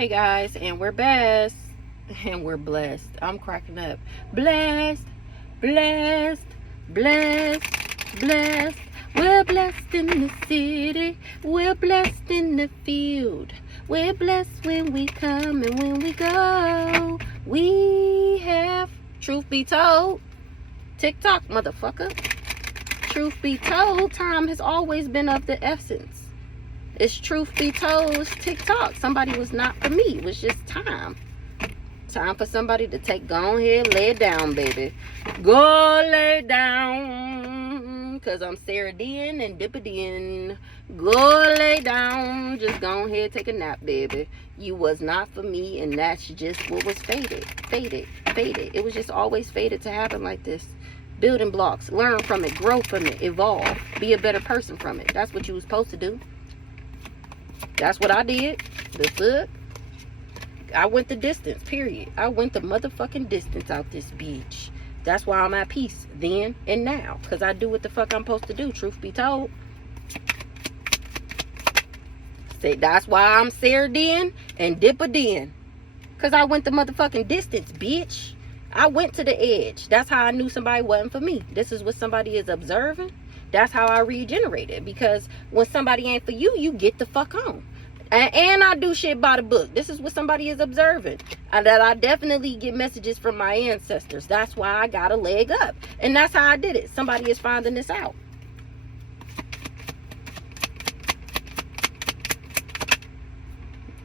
Hey guys, and we're best. And we're blessed. I'm cracking up. Blessed, blessed, blessed, blessed. We're blessed in the city. We're blessed in the field. We're blessed when we come and when we go. We have, truth be told, TikTok, motherfucker. Truth be told, time has always been of the essence. It's truth be told, it's TikTok. Somebody was not for me. It was just time. Time for somebody to go ahead, lay it down, baby. Go lay down. Because I'm Sarah Dean and Dipper Dean. Go lay down. Just go ahead, take a nap, baby. You was not for me, and that's just what was fated. Fated. Fated. It was just always fated to happen like this. Building blocks. Learn from it. Grow from it. Evolve. Be a better person from it. That's what you was supposed to do. That's what I did. The fuck? I went the distance, period. I went the motherfucking distance out this bitch. That's why I'm at peace then and now. Because I do what the fuck I'm supposed to do, truth be told. Say that's why I'm Sarah Den and Dipper Den. Because I went the motherfucking distance, bitch. I went to the edge. That's how I knew somebody wasn't for me. This is what somebody is observing. That's how I regenerated. Because when somebody ain't for you, you get the fuck on. And I do shit by the book. This is what somebody is observing. And that I definitely get messages from my ancestors. That's why I got a leg up. And that's how I did it. Somebody is finding this out.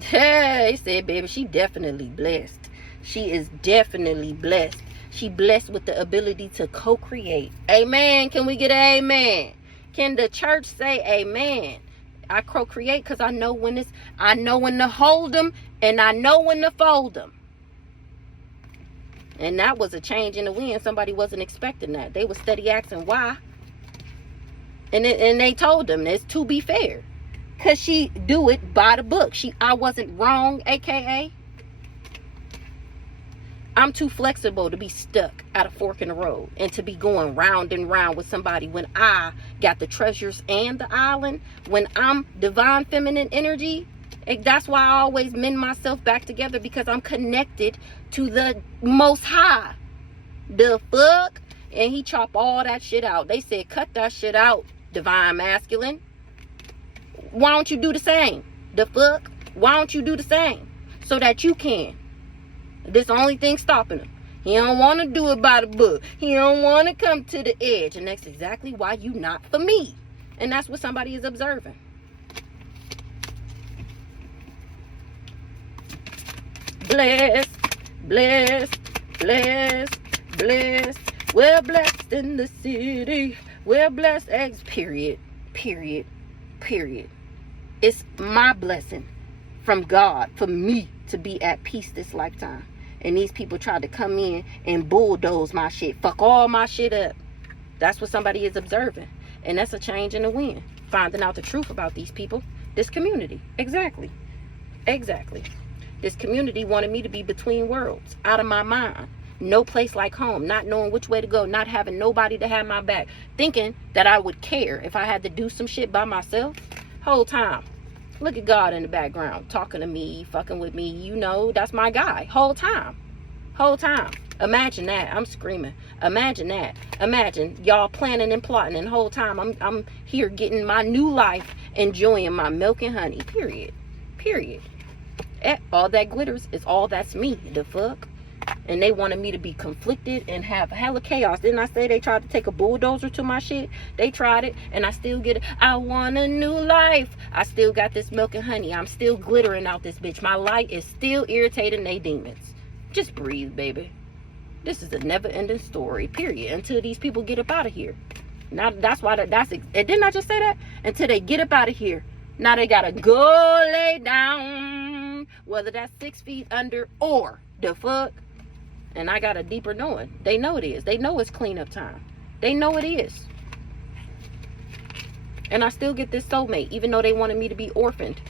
Hey, said, baby, she definitely blessed. She is definitely blessed. She blessed with the ability to co-create. Amen. Can we get an amen? Can the church say amen? I co-create because I know when to hold them and I know when to fold them. And that was a change in the wind. Somebody wasn't expecting that. They was steady asking why. And they told them this to be fair. Because she do it by the book. I wasn't wrong, aka. I'm too flexible to be stuck at a fork in the road and to be going round and round with somebody when I got the treasures and the island. When I'm divine feminine energy, that's why I always mend myself back together, because I'm connected to the Most High. The fuck? And he chop all that shit out. They said, cut that shit out, divine masculine. Why don't you do the same? The fuck? Why don't you do the same? So that you can. This the only thing stopping him. He don't want to do it by the book. He don't want to come to the edge. And that's exactly why you not for me. And that's what somebody is observing. Blessed, blessed, blessed, blessed. We're blessed in the city. We're blessed. Eggs, period, period, period. It's my blessing from God for me to be at peace this lifetime. And these people tried to come in and bulldoze my shit. Fuck all my shit up. That's what somebody is observing. And that's a change in the wind. Finding out the truth about these people. This community. Exactly. Exactly. This community wanted me to be between worlds. Out of my mind. No place like home. Not knowing which way to go. Not having nobody to have my back. Thinking that I would care if I had to do some shit by myself. Whole time. Look at God in the background, talking to me, fucking with me. You know, that's my guy. Whole time. Whole time. Imagine that. I'm screaming. Imagine that. Imagine y'all planning and plotting, and whole time I'm here getting my new life, enjoying my milk and honey. Period. Period. All that glitters is all that's me. The fuck? And they wanted me to be conflicted and have hella chaos. Didn't I say they tried to take a bulldozer to my shit? They tried it, and I still get it. I want a new life. I still got this milk and honey. I'm still glittering out this bitch. My light is still irritating they demons. Just breathe, baby. This is a never-ending story, period, until these people get up out of here. Now, that's why, and didn't I just say that? Until they get up out of here. Now they gotta go lay down, whether that's 6 feet under or the fuck. And I got a deeper knowing. They know it is. They know it's cleanup time. They know it is. And I still get this soulmate, even though they wanted me to be orphaned.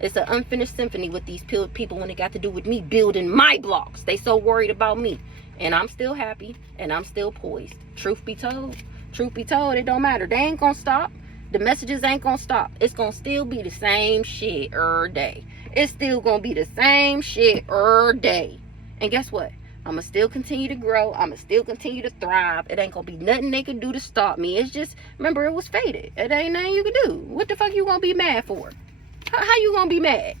It's an unfinished symphony with these people when it got to do with me building my blocks. They so worried about me. And I'm still happy. And I'm still poised. Truth be told, it don't matter. They ain't gonna stop. The messages ain't gonna stop. It's gonna still be the same shit every day. It's still gonna be the same shit every day. And guess what? I'ma still continue to grow. I'ma still continue to thrive. It ain't gonna be nothing they can do to stop me. It's just, remember, it was fated. It ain't nothing you can do. What the fuck you gonna be mad for? How you gonna be mad?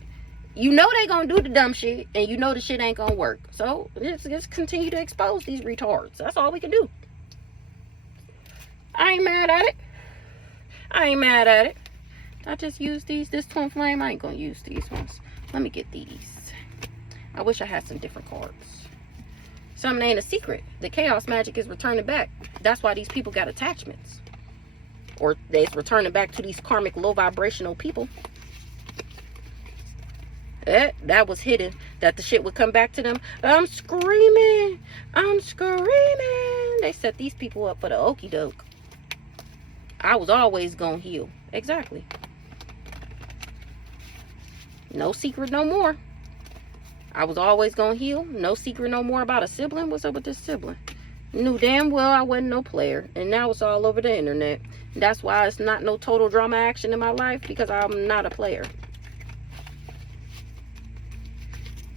You know they gonna do the dumb shit, and you know the shit ain't gonna work. So just continue to expose these retards. That's all we can do. I ain't mad at it. I ain't mad at it. I just use these. This twin flame, I ain't gonna use these ones. Let me get these. I wish I had some different cards. Something ain't a secret. The chaos magic is returning back. That's why these people got attachments. Or it's returning back to these karmic low vibrational people. That was hidden. That the shit would come back to them. I'm screaming. I'm screaming. They set these people up for the okie doke. I was always gonna heal. Exactly. No secret no more. I was always gonna heal. No secret no more about a sibling. What's up with this sibling? Knew damn well I wasn't no player. And now it's all over the internet. That's why it's not no total drama action in my life. Because I'm not a player.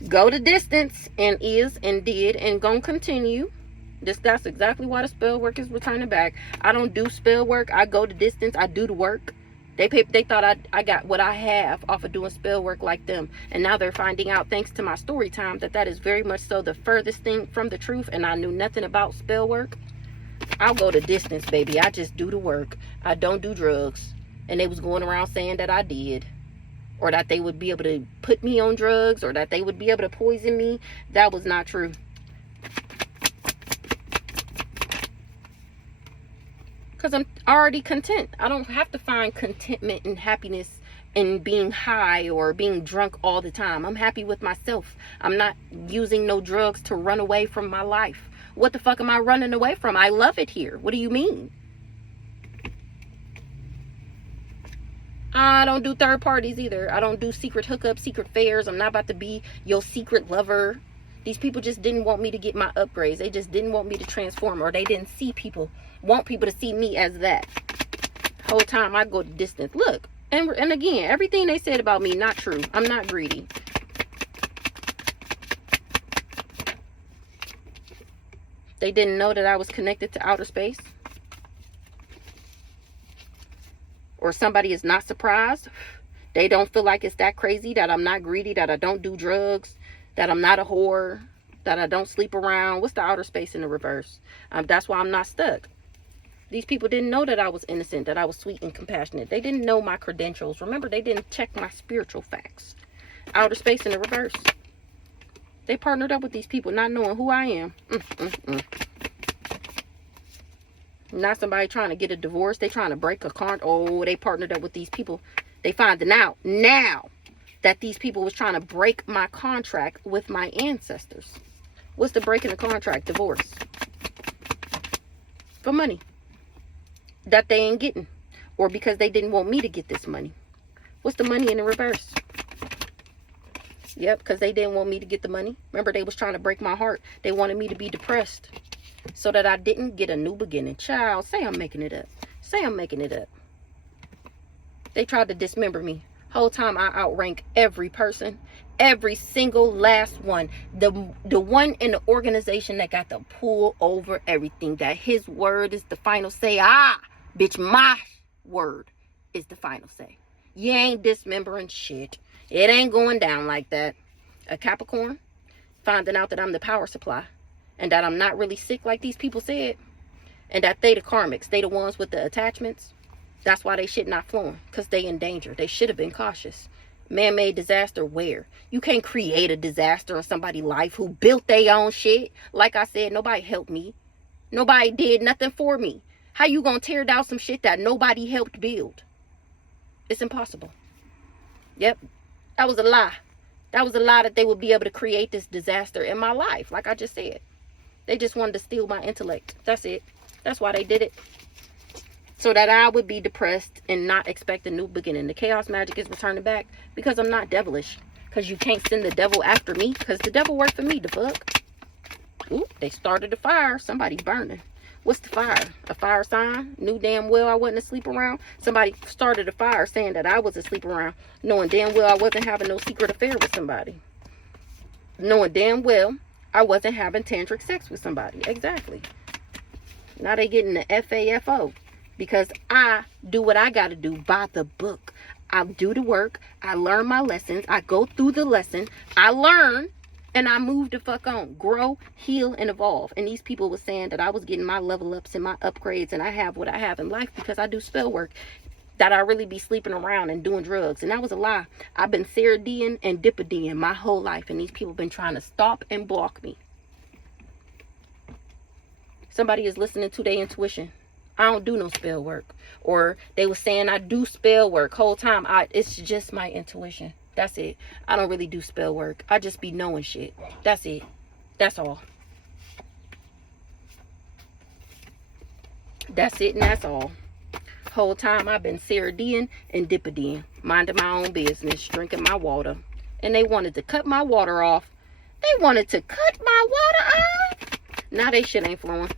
Go the distance. And is and did. And gonna continue. That's exactly why the spell work is returning back. I don't do spell work. I go the distance. I do the work. They thought I got what I have off of doing spell work like them. And now they're finding out, thanks to my story time, that is very much so the furthest thing from the truth. And I knew nothing about spell work. I'll go the distance, baby. I just do the work. I don't do drugs. And they was going around saying that I did. Or that they would be able to put me on drugs. Or that they would be able to poison me. That was not true. Because I'm already content. I don't have to find contentment and happiness in being high or being drunk all the time. I'm happy with myself. I'm not using no drugs to run away from my life. What the fuck am I running away from? I love it here. What do you mean? I don't do third parties either. I don't do secret hookups, secret affairs. I'm not about to be your secret lover. These people just didn't want me to get my upgrades. They just didn't want me to transform, or they didn't want people to see me as that. Whole time I go the distance. Look, and again, everything they said about me, not true. I'm not greedy. They didn't know that I was connected to outer space. Or somebody is not surprised. They don't feel like it's that crazy, that I'm not greedy, that I don't do drugs, that I'm not a whore, that I don't sleep around. What's the outer space in the reverse? That's why I'm not stuck. These people didn't know that I was innocent, that I was sweet and compassionate. They didn't know my credentials. Remember, they didn't check my spiritual facts. Outer space in the reverse. They partnered up with these people not knowing who I am. Not somebody trying to get a divorce. They trying to break a contract. Oh, they partnered up with these people. They finding out now that these people was trying to break my contract with my ancestors. What's the breaking the contract? Divorce. For money that they ain't getting, or because they didn't want me to get this money. What's the money in the reverse? Yep, because they didn't want me to get the money. Remember, they was trying to break my heart. They wanted me to be depressed so that I didn't get a new beginning. Child, say I'm making it up. Say I'm making it up. They tried to dismember me. Whole time I outrank every person, every single last one. The one in the organization that got to pull over everything, that his word is the final say. Bitch, my word is the final say. You ain't dismembering shit. It ain't going down like that. A Capricorn finding out that I'm the power supply and that I'm not really sick like these people said, and that they the karmics, they the ones with the attachments. That's why they shit not flowing, because they in danger. They should have been cautious. Man-made disaster where? You can't create a disaster in somebody's life who built their own shit. Like I said, nobody helped me. Nobody did nothing for me. How you gonna tear down some shit that nobody helped build? It's impossible. Yep, that was a lie. That was a lie that they would be able to create this disaster in my life. Like I just said. They just wanted to steal my intellect. That's it. That's why they did it. So that I would be depressed and not expect a new beginning. The chaos magic is returning back because I'm not devilish. Because you can't send the devil after me. Because the devil worked for me, the fuck. Ooh, they started a fire. Somebody burning. What's the fire? A fire sign? Knew damn well I wasn't asleep around. Somebody started a fire saying that I was asleep around, knowing damn well I wasn't having no secret affair with somebody. Knowing damn well I wasn't having tantric sex with somebody. Exactly. Now they getting the FAFO. Because I do what I got to do by the book. I do the work. I learn my lessons. I go through the lesson. I learn. And I move the fuck on. Grow, heal, and evolve. And these people were saying that I was getting my level ups and my upgrades. And I have what I have in life because I do spell work. That I really be sleeping around and doing drugs. And that was a lie. I've been Seradean and Dipidean my whole life. And these people been trying to stop and block me. Somebody is listening to their intuition. I don't do no spell work. Or they were saying I do spell work whole time. It's just my intuition. That's it. I don't really do spell work. I just be knowing shit. That's it. That's all. That's it and that's all. Whole time I've been Seradean and Dipidean. Minding my own business. Drinking my water. And they wanted to cut my water off. They wanted to cut my water off. Now they shit ain't flowing.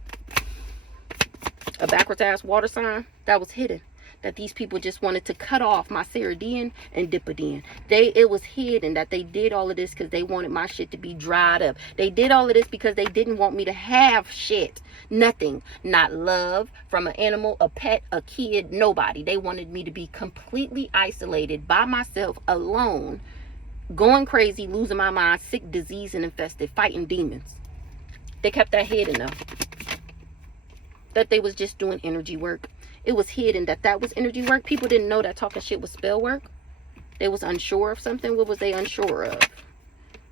A backwards ass water sign that was hidden, that these people just wanted to cut off my Seradean and Dipidean. It was hidden that they did all of this because they wanted my shit to be dried up. They did all of this because they didn't want me to have shit. Nothing. Not love from an animal, a pet, a kid, nobody. They wanted me to be completely isolated by myself, alone, going crazy, losing my mind, sick, disease, and infested, fighting demons. They kept that hidden though. That they was just doing energy work. It was hidden that was energy work. People didn't know that talking shit was spell work. They was unsure of something. What was they unsure of?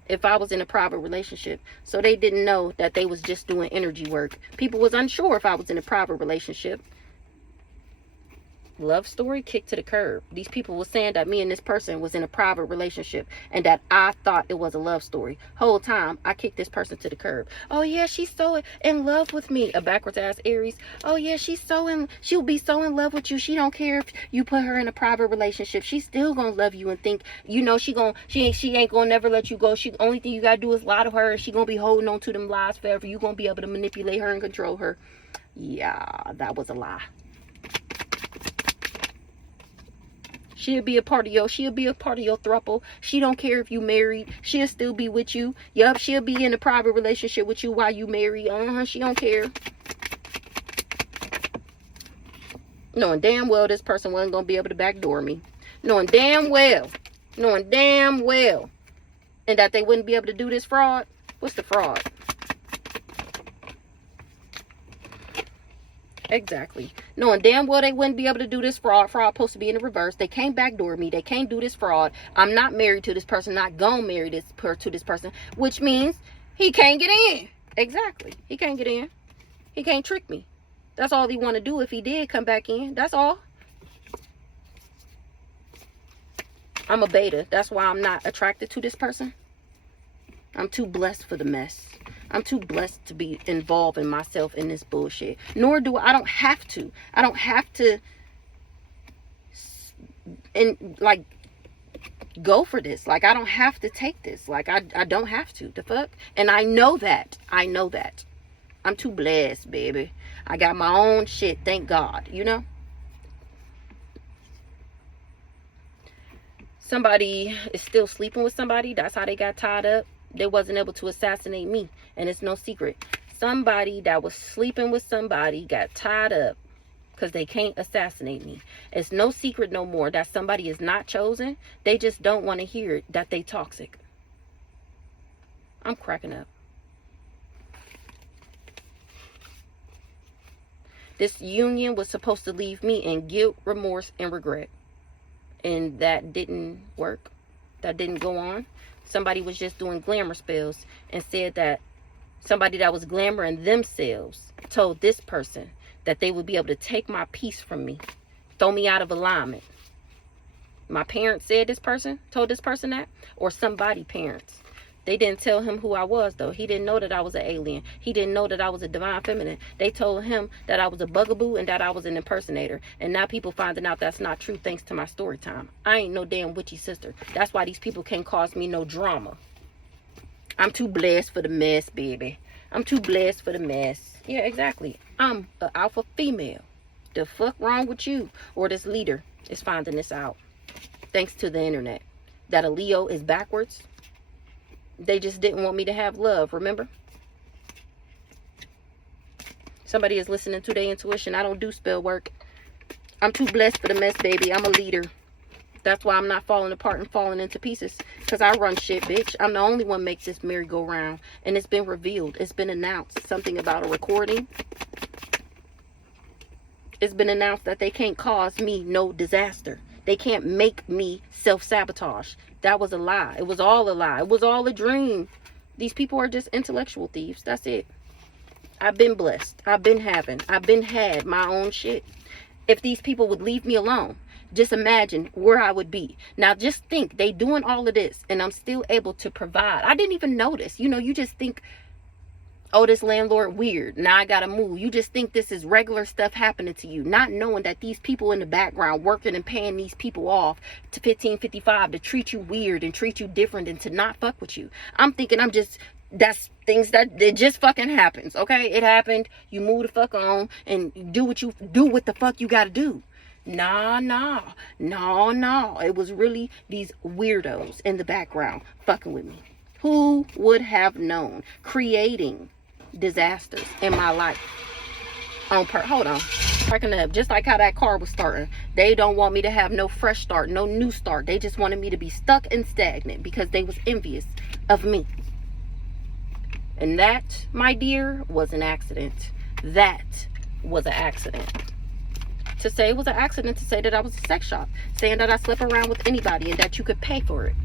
If I was in a private relationship. So they didn't know that they was just doing energy work. People was unsure if I was in a private relationship. Love story kicked to the curb. These people were saying that me and this person was in a private relationship and that I thought it was a love story. Whole time I kicked this person to the curb. Oh yeah, she's so in love with me. A backwards ass Aries. Oh yeah, she'll be so in love with you. She don't care if you put her in a private relationship. She's still gonna love you and think, you know, she ain't gonna never let you go. Only thing you gotta do is lie to her and she gonna be holding on to them lies forever. You gonna be able to manipulate her and control her. Yeah, that was a lie. She'll be a part of your throuple. She don't care if you married. She'll still be with you. Yup, she'll be in a private relationship with you while you married. She don't care. Knowing damn well this person wasn't going to be able to backdoor me. Knowing damn well. And that they wouldn't be able to do this fraud. What's the fraud? Exactly. Knowing damn well they wouldn't be able to do this fraud. Fraud supposed to be in the reverse. They can't backdoor me. They can't do this fraud. I'm not married to this person. Not gonna marry to this person. Which means he can't get in. Exactly. He can't get in. He can't trick me. That's all he want to do if he did come back in. That's all. I'm a beta. That's why I'm not attracted to this person. I'm too blessed for the mess. I'm too blessed to be involving myself in this bullshit. I don't have to. I don't have to go for this. Like, I don't have to take this. Like, I don't have to. The fuck? And I know that. I'm too blessed, baby. I got my own shit. Thank God. You know? Somebody is still sleeping with somebody. That's how they got tied up. They wasn't able to assassinate me, and it's no secret. Somebody that was sleeping with somebody got tied up because they can't assassinate me. It's no secret no more that somebody is not chosen. They just don't want to hear that they toxic. I'm cracking up. This union was supposed to leave me in guilt, remorse, and regret, and that didn't work. That didn't go on. Somebody was just doing glamour spells and said that somebody that was glamoring themselves told this person that they would be able to take my peace from me, throw me out of alignment. My parents said told this person that, or somebody parents. They didn't tell him who I was, though. He didn't know that I was an alien. He didn't know that I was a divine feminine. They told him that I was a bugaboo and that I was an impersonator. And now people finding out that's not true thanks to my story time. I ain't no damn witchy sister. That's why these people can't cause me no drama. I'm too blessed for the mess, baby. I'm too blessed for the mess. Yeah, exactly. I'm an alpha female. The fuck wrong with you? Or this leader is finding this out. Thanks to the internet. That a Leo is backwards. They just didn't want me to have love, remember? Somebody is listening to their intuition. I don't do spell work. I'm too blessed for the mess, baby. I'm a leader. That's why I'm not falling apart and falling into pieces. Because I run shit, bitch. I'm the only one makes this merry-go-round. And it's been revealed. It's been announced. Something about a recording. It's been announced that they can't cause me no disaster. They can't make me self-sabotage. That was a lie. It was all a lie. It was all a dream. These people are just intellectual thieves. That's it. I've been blessed. I've been had my own shit. If these people would leave me alone, just imagine where I would be. Now just think, they doing all of this and I'm still able to provide. I didn't even notice. You know, you just think, oh, this landlord weird. Now I gotta move. You just think this is regular stuff happening to you, not knowing that these people in the background working and paying these people off to 1555 to treat you weird and treat you different and to not fuck with you. I'm thinking that's things that it just fucking happens. Okay, it happened. You move the fuck on and do what the fuck you gotta do. Nah. It was really these weirdos in the background fucking with me. Who would have known? Creating disasters in my life. Hold on. Cracking up. Just like how that car was starting. They don't want me to have no fresh start, no new start. They just wanted me to be stuck and stagnant because they was envious of me. And that, my dear, was an accident. That was an accident. To say it was an accident, to say that I was a sex shop, saying that I slept around with anybody and that you could pay for it.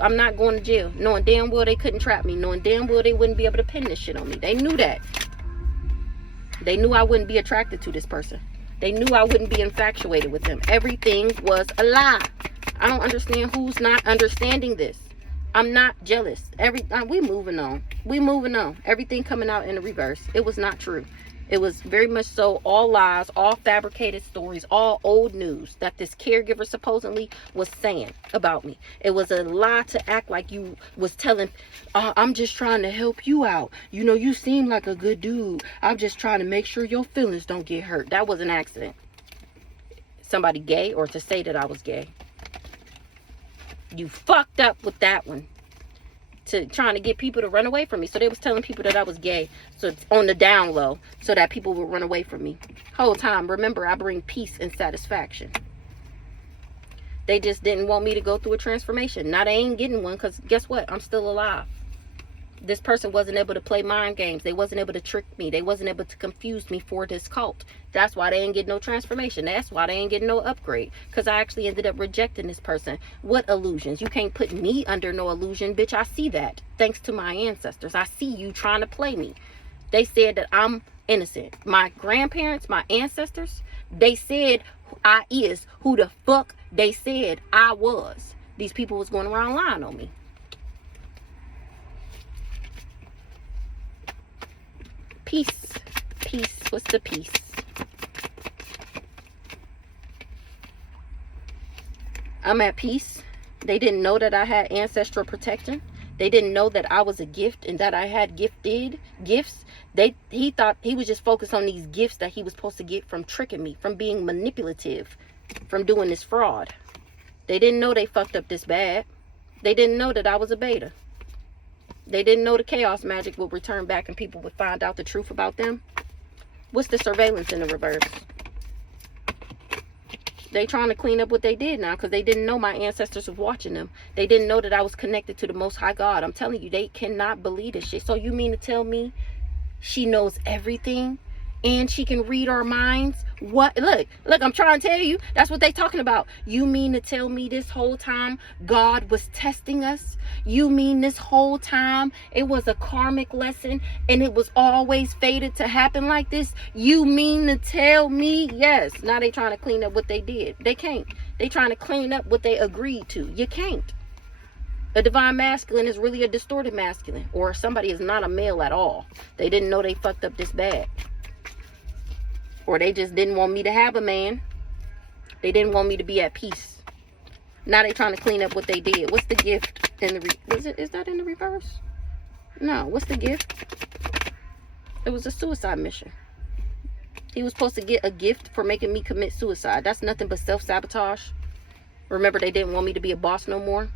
I'm not going to jail, knowing damn well they couldn't trap me, knowing damn well they wouldn't be able to pin this shit on me. They knew that. They knew I wouldn't be attracted to this person. They knew I wouldn't be infatuated with them. Everything was a lie. I don't understand who's not understanding this. I'm not jealous. We moving on. Everything coming out in the reverse. It was not true. It was very much so all lies, all fabricated stories, all old news that this caregiver supposedly was saying about me. It was a lie to act like you was telling, I'm just trying to help you out. You know, you seem like a good dude. I'm just trying to make sure your feelings don't get hurt. That was an accident. Somebody gay, or to say that I was gay. You fucked up with that one. To trying to get people to run away from me. So they was telling people that I was gay. So it's on the down low. So that people would run away from me. Whole time, remember, I bring peace and satisfaction. They just didn't want me to go through a transformation. Now they ain't getting one because guess what? I'm still alive. This person wasn't able to play mind games. They wasn't able to trick me. They wasn't able to confuse me for this cult. That's why they ain't getting no transformation. That's why they ain't getting no upgrade. Because I actually ended up rejecting this person. What illusions? You can't put me under no illusion, bitch. I see that. Thanks to my ancestors. I see you trying to play me. They said that I'm innocent. My grandparents, my ancestors, they said I is who the fuck they said I was. These people was going around lying on me. Peace. What's the peace? I'm at peace. They didn't know that I had ancestral protection. They didn't know that I was a gift and that I had gifts. He thought he was just focused on these gifts that he was supposed to get from tricking me, from being manipulative, from doing this fraud. They didn't know they fucked up this bad. They didn't know that I was a beta. They didn't know the chaos magic would return back and people would find out the truth about them. What's the surveillance in the reverse? They trying to clean up what they did now because they didn't know my ancestors was watching them. They didn't know that I was connected to the Most High God. I'm telling you, they cannot believe this shit. So you mean to tell me she knows everything and she can read our minds? What? Look, I'm trying to tell you. That's what they talking about. You mean to tell me this whole time God was testing us? You mean this whole time it was a karmic lesson and it was always fated to happen like this? You mean to tell me? Yes. Now they trying to clean up what they did. They can't. They trying to clean up what they agreed to. You can't. A divine masculine is really a distorted masculine, or somebody is not a male at all. They didn't know they fucked up this bad. Or they just didn't want me to have a man. They didn't want me to be at peace. Now they trying to clean up what they did. What's the gift in the is that in the reverse? No, what's the gift? It was a suicide mission. He was supposed to get a gift for making me commit suicide. That's nothing but self-sabotage. Remember, they didn't want me to be a boss no more.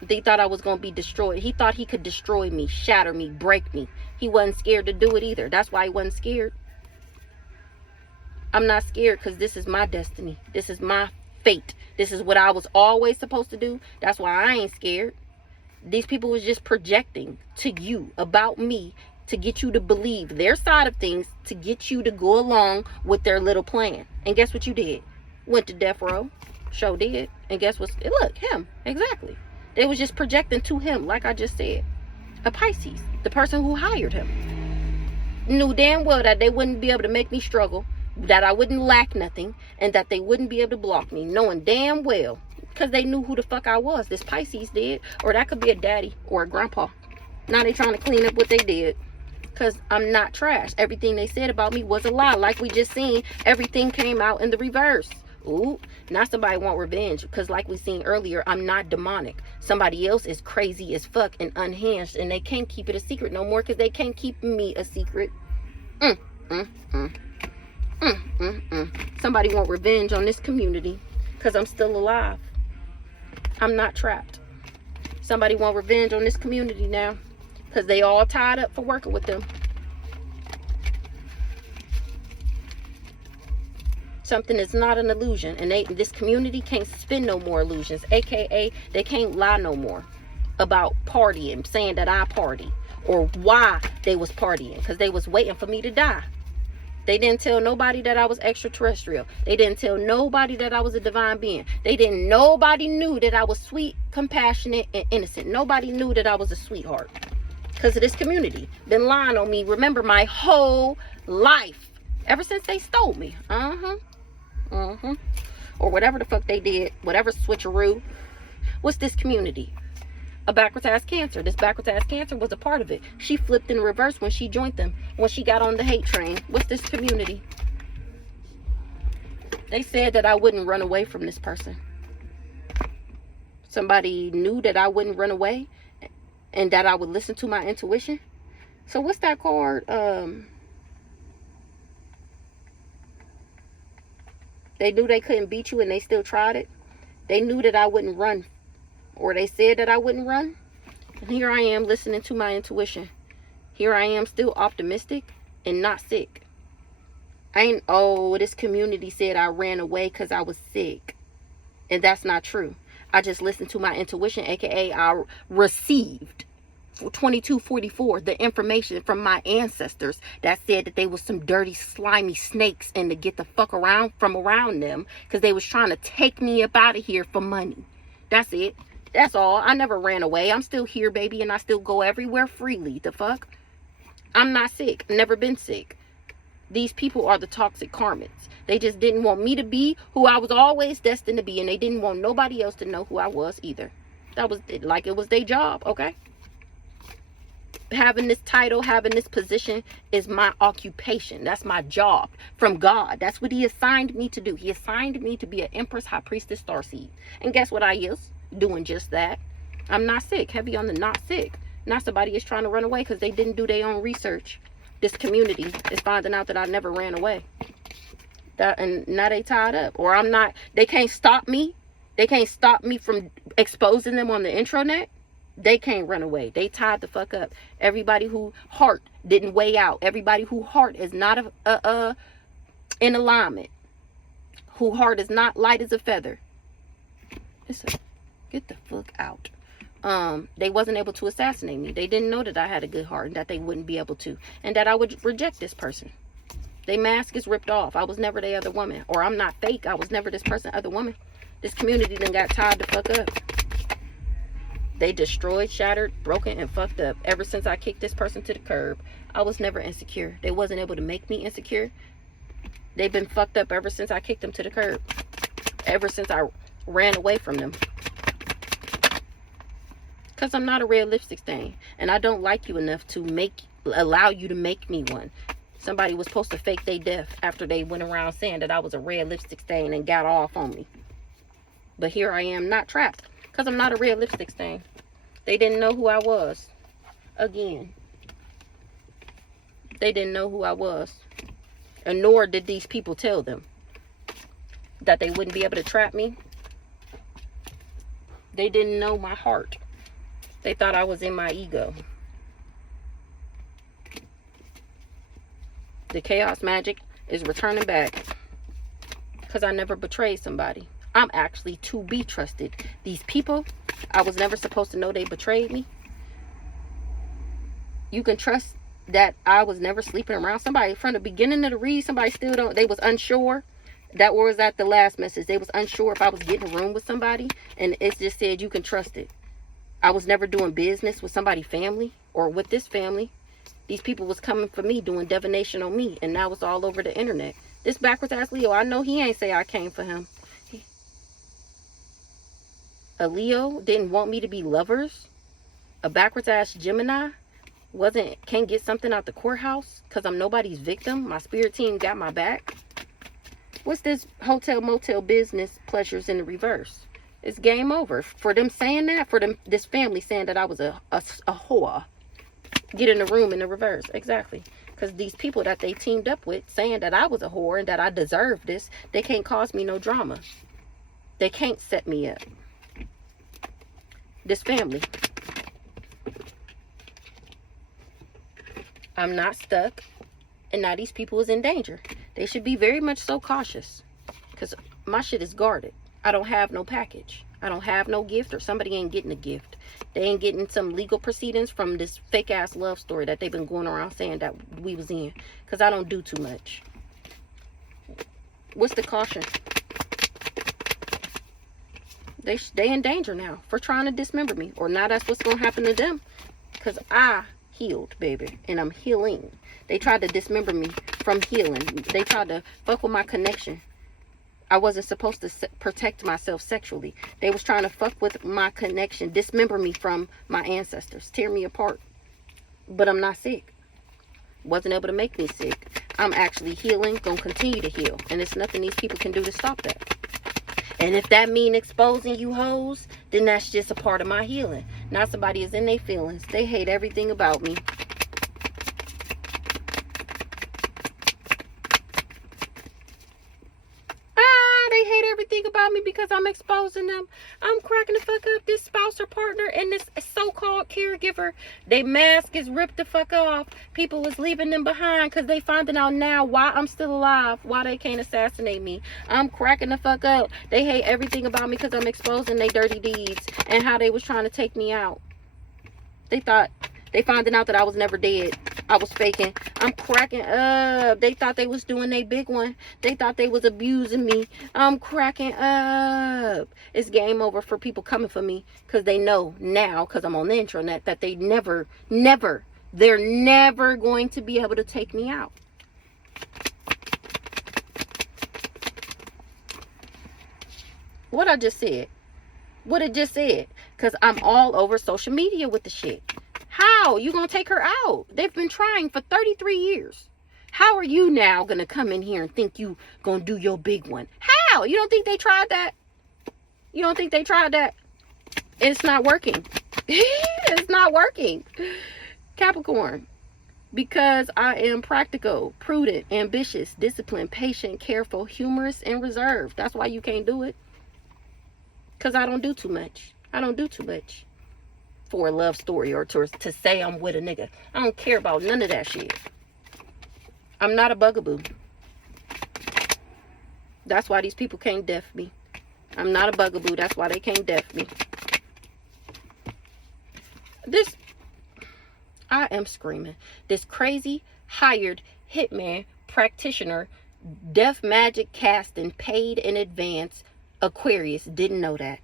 They thought I was going to be destroyed. He thought he could destroy me, shatter me, break me. He wasn't scared to do it either. That's why he wasn't scared. I'm not scared because this is my destiny. This is my fate. This is what I was always supposed to do. That's why I ain't scared. These people was just projecting to you about me to get you to believe their side of things, to get you to go along with their little plan. And guess what you did? Went to death row. Sure did. And guess what? Look, him. Exactly. They was just projecting to him, like I just said. A Pisces, the person who hired him, knew damn well that they wouldn't be able to make me struggle, that I wouldn't lack nothing, and that they wouldn't be able to block me, knowing damn well, because they knew who the fuck I was. This Pisces did. Or that could be a daddy or a grandpa. Now they trying to clean up what they did. Because I'm not trash. Everything they said about me was a lie. Like we just seen, everything came out in the reverse. Ooh, now somebody want revenge. Because like we seen earlier, I'm not demonic. Somebody else is crazy as fuck and unhinged. And they can't keep it a secret no more. Because they can't keep me a secret. Somebody want revenge on this community. Because I'm still alive. I'm not trapped. Somebody want revenge on this community now. Because they all tied up for working with them. Something is not an illusion. And this community can't spin no more illusions. AKA, they can't lie no more about partying, saying that I party. Or why they was partying. Because they was waiting for me to die. They didn't tell nobody that I was extraterrestrial. They didn't tell nobody that I was a divine being. Nobody knew that I was sweet, compassionate, and innocent. Nobody knew that I was a sweetheart. Because of this community. Been lying on me, remember, my whole life. Ever since they stole me. Or whatever the fuck they did. Whatever switcheroo. What's this community? A backwards ass Cancer. This backwards ass Cancer was a part of it. She flipped in reverse when she joined them. When she got on the hate train. What's this community? They said that I wouldn't run away from this person. Somebody knew that I wouldn't run away. And that I would listen to my intuition. So what's that card? They knew they couldn't beat you and they still tried it. They knew that I wouldn't run. Or they said that I wouldn't run. And here I am listening to my intuition. Here I am still optimistic and not sick. This community said I ran away because I was sick. And that's not true. I just listened to my intuition, aka I received 2244, the information from my ancestors that said that they was some dirty, slimy snakes and to get the fuck around them because they was trying to take me up out of here for money. That's it. That's all. I never ran away. I'm still here, baby, and I still go everywhere freely. The fuck? I'm not sick. Never been sick. These people are the toxic karmics. They just didn't want me to be who I was always destined to be. And they didn't want nobody else to know who I was either. That was like it was their job, okay? Having this title, having this position is my occupation. That's my job from God. That's what he assigned me to do. He assigned me to be an Empress, High Priestess, Starseed. And guess what I is? Doing just that. I'm not sick. Heavy on the not sick. Not somebody is trying to run away because they didn't do their own research. This community is finding out that I never ran away. And now they tied up. Or I'm not. They can't stop me. They can't stop me from exposing them on the intranet. They can't run away. They tied the fuck up. Everybody who heart didn't weigh out. Everybody who heart is not in alignment. Who heart is not light as a feather. Get the fuck out. They wasn't able to assassinate me. They didn't know that I had a good heart and that they wouldn't be able to. And that I would reject this person. Their mask is ripped off. I was never the other woman. Or I'm not fake. I was never this person, other woman. This community done got tied the fuck up. They destroyed, shattered, broken, and fucked up. Ever since I kicked this person to the curb, I was never insecure. They wasn't able to make me insecure. They've been fucked up ever since I kicked them to the curb. Ever since I ran away from them. Because I'm not a red lipstick stain. And I don't like you enough to allow you to make me one. Somebody was supposed to fake their death after they went around saying that I was a red lipstick stain and got off on me. But here I am, not trapped. Because I'm not a red lipstick stain. They didn't know who I was. again. They didn't know who I was. And nor did these people tell them that they wouldn't be able to trap me. They didn't know my heart. They thought I was in my ego. The chaos magic is returning back. Because I never betrayed somebody. I'm actually to be trusted. These people, I was never supposed to know they betrayed me. You can trust that I was never sleeping around somebody from the beginning of the read. Somebody still don't, they was unsure. That was at the last message. They was unsure if I was getting a room with somebody. And it just said you can trust it. I was never doing business with somebody's family or with this family. These people was coming for me, doing divination on me. And now it's all over the internet. This backwards ass Leo, I know he ain't say I came for him. A Leo didn't want me to be lovers. A backwards ass Gemini can't get something out the courthouse because I'm nobody's victim. My spirit team got my back. What's this hotel motel business pleasures in the reverse? It's game over. For them saying that, for them, this family saying that I was a whore. Get in the room in the reverse. Exactly. Because these people that they teamed up with saying that I was a whore and that I deserve this, they can't cause me no drama. They can't set me up. This family. I'm not stuck. And now these people is in danger. They should be very much so cautious. Because my shit is guarded. I don't have no package. I don't have no gift, or somebody ain't getting a gift. They ain't getting some legal proceedings from this fake ass love story that they've been going around saying that we was in. Because I don't do too much. What's the caution? They in danger now for trying to dismember me. Or now that's what's going to happen to them. Because I healed, baby. And I'm healing. They tried to dismember me from healing. They tried to fuck with my connection. I wasn't supposed to protect myself sexually. They was trying to fuck with my connection. Dismember me from my ancestors. Tear me apart. But I'm not sick. Wasn't able to make me sick. I'm actually healing. Gonna continue to heal. And it's nothing these people can do to stop that. And if that mean exposing you hoes, then that's just a part of my healing. Now somebody is in their feelings. They hate everything about me. They hate everything about me because I'm exposing them. I'm cracking the fuck up. This spouse or partner and this so-called caregiver, they mask is ripped the fuck off. People is leaving them behind because they finding out now why I'm still alive, why they can't assassinate me. I'm cracking the fuck up. They hate everything about me because I'm exposing their dirty deeds and how they was trying to take me out. They thought they finding out that I was never dead. I was faking. I'm cracking up. They thought they was doing their big one. They thought they was abusing me. I'm cracking up. It's game over for people coming for me because they know now, because I'm on the intranet, that they they're never going to be able to take me out. What I just said. What it just said. Because I'm all over social media with the shit. How? You gonna take her out? They've been trying for 33 years. How are you now gonna come in here and think you gonna do your big one? How? You don't think they tried that? You don't think they tried that? It's not working. It's not working. Capricorn. Because I am practical, prudent, ambitious, disciplined, patient, careful, humorous, and reserved. That's why you can't do it. Because I don't do too much. I don't do too much for a love story or to say I'm with a nigga. I don't care about none of that shit. I'm not a bugaboo. That's why these people can't def me. I'm not a bugaboo. That's why they can't def me. I am screaming. This crazy hired hitman practitioner, deaf magic casting paid in advance Aquarius didn't know that.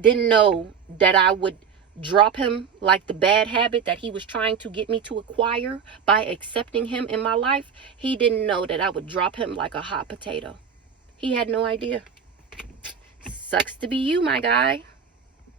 Didn't know that I would drop him like the bad habit that he was trying to get me to acquire by accepting him in my life. He didn't know that I would drop him like a hot potato. He had no idea. Sucks to be you, my guy.